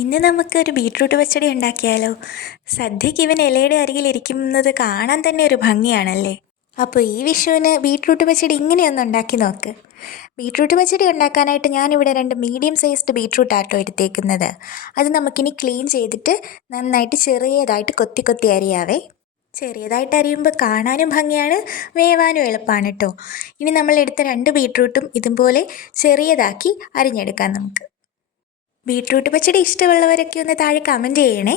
ഇന്ന് നമുക്കൊരു ബീട്രൂട്ട് പച്ചടി ഉണ്ടാക്കിയാലോ? സദ്യക്ക് ഇവൻ ഇലയുടെ അരികിലിരിക്കുന്നത് കാണാൻ തന്നെ ഒരു ഭംഗിയാണല്ലേ. അപ്പോൾ ഈ വിഷുവിന് ബീട്രൂട്ട് പച്ചടി ഇങ്ങനെയൊന്ന് ഉണ്ടാക്കി നോക്ക്. ബീട്രൂട്ട് പച്ചടി ഉണ്ടാക്കാനായിട്ട് ഞാനിവിടെ 2 മീഡിയം സൈസ്ഡ് ബീട്രൂട്ട് ആട്ടോ എടുത്തേക്കുന്നത്. അത് നമുക്കിനി ക്ലീൻ ചെയ്തിട്ട് നന്നായിട്ട് ചെറിയതായിട്ട് കൊത്തി കൊത്തി അരിയാവേ. ചെറിയതായിട്ട് അരിയുമ്പോൾ കാണാനും ഭംഗിയാണ്, വേവാനും എളുപ്പമാണ് കേട്ടോ. ഇനി നമ്മൾ എടുത്ത 2 ബീട്രൂട്ടും ഇതുപോലെ ചെറിയതാക്കി അരിഞ്ഞെടുക്കാം നമുക്ക്. ബീട്രൂട്ട് പച്ചടി ഇഷ്ടമുള്ളവരൊക്കെ ഒന്ന് താഴെ കമൻറ്റ് ചെയ്യണേ.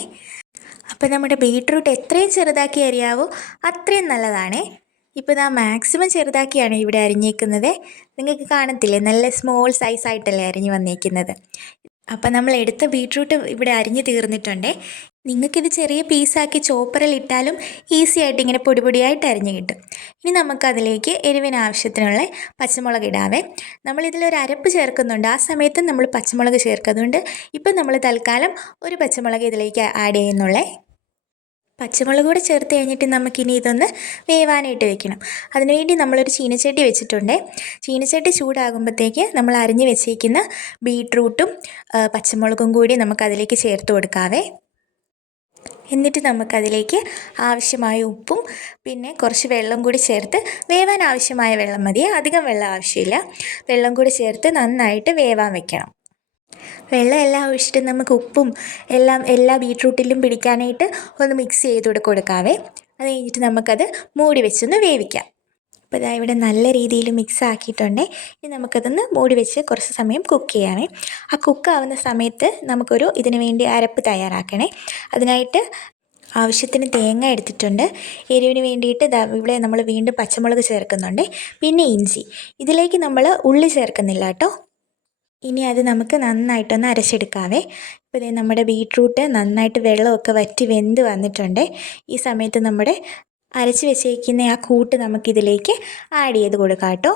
അപ്പോൾ നമ്മുടെ ബീട്രൂട്ട് എത്രയും ചെറുതാക്കി അരിയാവോ അത്രയും നല്ലതാണേ. ഇപ്പോൾ ഞാൻ മാക്സിമം ചെറുതാക്കിയാണ് ഇവിടെ അരിഞ്ഞേക്കുന്നത്. നിങ്ങൾക്ക് കാണത്തില്ലേ, നല്ല സ്മോൾ സൈസായിട്ടല്ലേ അരിഞ്ഞ് വന്നേക്കുന്നത്. അപ്പം നമ്മൾ എടുത്ത ബീട്രൂട്ട് ഇവിടെ അരിഞ്ഞ് തീർന്നിട്ടുണ്ടേ. നിങ്ങൾക്കിത് ചെറിയ പീസാക്കി ചോപ്പറിൽ ഇട്ടാലും ഈസി ആയിട്ട് ഇങ്ങനെ പൊടി പൊടിയായിട്ട് അരിഞ്ഞ് കിട്ടും. ഇനി നമുക്കതിലേക്ക് എരിവിന് ആവശ്യത്തിനുള്ള പച്ചമുളക് ഇടാവേ. നമ്മളിതിലൊരു അരപ്പ് ചേർക്കുന്നുണ്ട്, ആ സമയത്ത് നമ്മൾ പച്ചമുളക് ചേർക്കും. അതുകൊണ്ട് ഇപ്പം നമ്മൾ തൽക്കാലം ഒരു പച്ചമുളക് ഇതിലേക്ക് ആഡ് ചെയ്യുന്നുള്ളേ. പച്ചമുളക് കൂടെ ചേർത്ത് കഴിഞ്ഞിട്ട് നമുക്കിനി ഇതൊന്ന് വേവാനായിട്ട് വെക്കണം. അതിനുവേണ്ടി നമ്മളൊരു ചീനച്ചട്ടി വെച്ചിട്ടുണ്ട്. ചീനച്ചട്ടി ചൂടാകുമ്പോഴത്തേക്ക് നമ്മൾ അരിഞ്ഞ് വെച്ചേക്കുന്ന ബീട്രൂട്ടും പച്ചമുളകും കൂടി നമുക്കതിലേക്ക് ചേർത്ത് കൊടുക്കാവേ. എന്നിട്ട് നമുക്കതിലേക്ക് ആവശ്യമായ ഉപ്പും പിന്നെ കുറച്ച് വെള്ളം കൂടി ചേർത്ത്, വേവാൻ ആവശ്യമായ വെള്ളം മതിയെ, അധികം വെള്ളം ആവശ്യമില്ല. വെള്ളം കൂടി ചേർത്ത് നന്നായിട്ട് വേവാൻ വെക്കണം. വെള്ളം എല്ലാം ഒഴിച്ചിട്ട് നമുക്ക് ഉപ്പും എല്ലാ ബീട്രൂട്ടിലും പിടിക്കാനായിട്ട് ഒന്ന് മിക്സ് ചെയ്ത് കൊടുക്കാവേ. അത് കഴിഞ്ഞിട്ട് നമുക്കത് മൂടി വെച്ചൊന്ന് വേവിക്കാം. അപ്പോൾ ഇതാ ഇവിടെ നല്ല രീതിയിൽ മിക്സ് ആക്കിയിട്ടുണ്ട്. ഇനി നമുക്കതൊന്ന് മൂടി വെച്ച് കുറച്ച് സമയം കുക്ക് ചെയ്യാമേ. ആ കുക്കാവുന്ന സമയത്ത് ഇതിനു വേണ്ടി അരപ്പ് തയ്യാറാക്കണേ. അതിനായിട്ട് ആവശ്യത്തിന് തേങ്ങ എടുത്തിട്ടുണ്ട്. എരിവിന് വേണ്ടിയിട്ട് ഇവിടെ നമ്മൾ വീണ്ടും പച്ചമുളക് ചേർക്കുന്നുണ്ട്, പിന്നെ ഇഞ്ചി. ഇതിലേക്ക് നമ്മൾ ഉള്ളി ചേർക്കുന്നില്ല കേട്ടോ. ഇനി അത് നമുക്ക് നന്നായിട്ടൊന്ന് അരച്ചെടുക്കാവേ. ഇപ്പോൾ ഇതേ നമ്മുടെ ബീട്രൂട്ട് നന്നായിട്ട് വെള്ളമൊക്കെ വറ്റി വെന്ത് വന്നിട്ടുണ്ട്. ഈ സമയത്ത് നമ്മുടെ അരച്ച് വെച്ചേക്കുന്ന ആ കൂട്ട് നമുക്കിതിലേക്ക് ആഡ് ചെയ്ത് കൊടുക്കാം കേട്ടോ.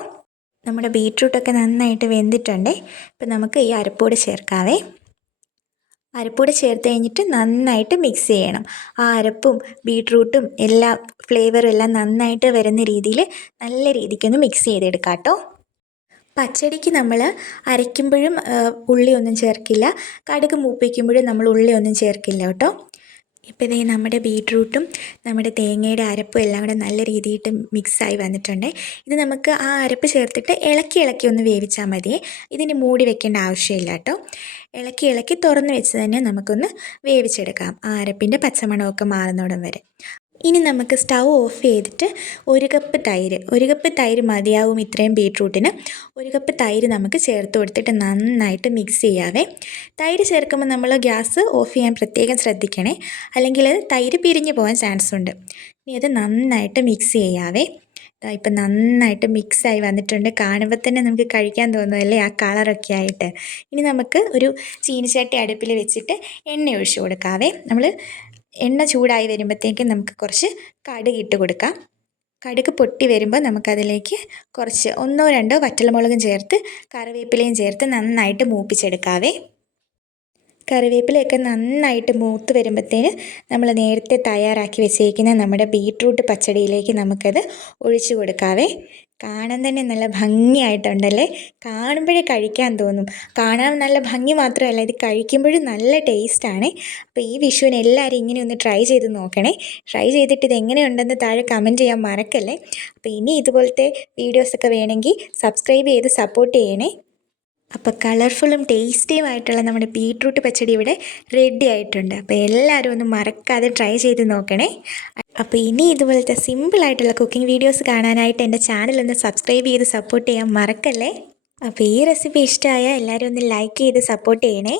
നമ്മുടെ ബീട്രൂട്ടൊക്കെ നന്നായിട്ട് വെന്തിട്ടുണ്ട്. ഇപ്പം നമുക്ക് ഈ അരപ്പോട് ചേർക്കാവേ. അരപ്പൂടെ ചേർത്ത് കഴിഞ്ഞിട്ട് നന്നായിട്ട് മിക്സ് ചെയ്യണം. ആ അരപ്പും ബീട്രൂട്ടും എല്ലാ ഫ്ലേവറും എല്ലാം നന്നായിട്ട് വരുന്ന രീതിയിൽ നല്ല രീതിക്കൊന്ന് മിക്സ് ചെയ്തെടുക്കാം കേട്ടോ. പച്ചടിക്ക് നമ്മൾ അരയ്ക്കുമ്പോഴും ഉള്ളിയൊന്നും ചേർക്കില്ല, കടുക് മൂപ്പിക്കുമ്പോഴും നമ്മൾ ഉള്ളിയൊന്നും ചേർക്കില്ല കേട്ടോ. ഇപ്പോൾ ഇതേ നമ്മുടെ ബീട്രൂട്ടും നമ്മുടെ തേങ്ങയുടെ അരപ്പും എല്ലാം കൂടെ നല്ല രീതിയിട്ട് മിക്സായി വന്നിട്ടുണ്ട്. ഇത് നമുക്ക് ആ അരപ്പ് ചേർത്തിട്ട് ഇളക്കി ഒന്ന് വേവിച്ചാൽ മതിയേ. ഇതിന് മൂടി വെക്കേണ്ട ആവശ്യമില്ല കേട്ടോ. ഇളക്കി തുറന്ന് വെച്ച് തന്നെ നമുക്കൊന്ന് വേവിച്ചെടുക്കാം, ആ അരപ്പിൻ്റെ പച്ചമണമൊക്കെ മാറുന്നോടം വരെ. ഇനി നമുക്ക് സ്റ്റൗ ഓഫ് ചെയ്തിട്ട് ഒരു കപ്പ് തൈര് മതിയാവും ഇത്രയും ബീട്രൂട്ടിന്. ഒരു കപ്പ് തൈര് നമുക്ക് ചേർത്ത് കൊടുത്തിട്ട് നന്നായിട്ട് മിക്സ് ചെയ്യാവേ. തൈര് ചേർക്കുമ്പോൾ നമ്മൾ ഗ്യാസ് ഓഫ് ചെയ്യാൻ പ്രത്യേകം ശ്രദ്ധിക്കണേ, അല്ലെങ്കിൽ തൈര് പിരിഞ്ഞു പോകാൻ ചാൻസ് ഉണ്ട്. ഇനി അത് നന്നായിട്ട് മിക്സ് ചെയ്യാവേ. ഇപ്പം നന്നായിട്ട് മിക്സായി വന്നിട്ടുണ്ട്. കാണുമ്പോൾ തന്നെ നമുക്ക് കഴിക്കാൻ തോന്നുമല്ലേ, ആ കളറൊക്കെ ആയിട്ട്. ഇനി നമുക്ക് ഒരു ചീനിച്ചട്ടി അടുപ്പിൽ വെച്ചിട്ട് എണ്ണ ഒഴിച്ച് കൊടുക്കാവേ. എണ്ണ ചൂടായി വരുമ്പോഴത്തേക്കും നമുക്ക് കുറച്ച് കടുക് ഇട്ട് കൊടുക്കാം. കടുക് പൊട്ടി വരുമ്പോൾ നമുക്കതിലേക്ക് കുറച്ച് 1-2 വറ്റൽമുളകും ചേർത്ത് കറിവേപ്പിലയും ചേർത്ത് നന്നായിട്ട് മൂപ്പിച്ചെടുക്കാവേ. കറിവേപ്പിലയൊക്കെ നന്നായിട്ട് മൂത്ത് വരുമ്പോഴത്തേന് നമ്മൾ നേരത്തെ തയ്യാറാക്കി വെച്ചേക്കുന്ന നമ്മുടെ ബീട്രൂട്ട് പച്ചടിയിലേക്ക് നമുക്കത് ഒഴിച്ചു കൊടുക്കാവേ. കാണാൻ തന്നെ നല്ല ഭംഗിയായിട്ടുണ്ടല്ലേ, കാണുമ്പോഴേ കഴിക്കാൻ തോന്നും. കാണാൻ നല്ല ഭംഗി മാത്രമല്ല, ഇത് കഴിക്കുമ്പോഴും നല്ല ടേസ്റ്റാണ്. അപ്പോൾ ഈ വിഷുവിന് എല്ലാവരും ഇങ്ങനെ ഒന്ന് ട്രൈ ചെയ്ത് നോക്കണേ. ട്രൈ ചെയ്തിട്ട് ഇത് എങ്ങനെയുണ്ടെന്ന് താഴെ കമൻറ്റ് ചെയ്യാൻ മറക്കല്ലേ. അപ്പോൾ ഇനി ഇതുപോലത്തെ വീഡിയോസൊക്കെ വേണമെങ്കിൽ സബ്സ്ക്രൈബ് ചെയ്ത് സപ്പോർട്ട് ചെയ്യണേ. അപ്പോൾ കളർഫുള്ളും ടേസ്റ്റിയുമായിട്ടുള്ള നമ്മുടെ ബീട്രൂട്ട് പച്ചടി ഇവിടെ റെഡി ആയിട്ടുണ്ട്. അപ്പോൾ എല്ലാവരും ഒന്ന് മറക്കാതെ ട്രൈ ചെയ്ത് നോക്കണേ. അപ്പോൾ ഇനി ഇതുപോലത്തെ സിമ്പിളായിട്ടുള്ള കുക്കിംഗ് വീഡിയോസ് കാണാനായിട്ട് എൻ്റെ ചാനലൊന്ന് സബ്സ്ക്രൈബ് ചെയ്ത് സപ്പോർട്ട് ചെയ്യാൻ മറക്കല്ലേ. അപ്പോൾ ഈ റെസിപ്പി ഇഷ്ടമായ എല്ലാവരും ഒന്ന് ലൈക്ക് ചെയ്ത് സപ്പോർട്ട് ചെയ്യണേ.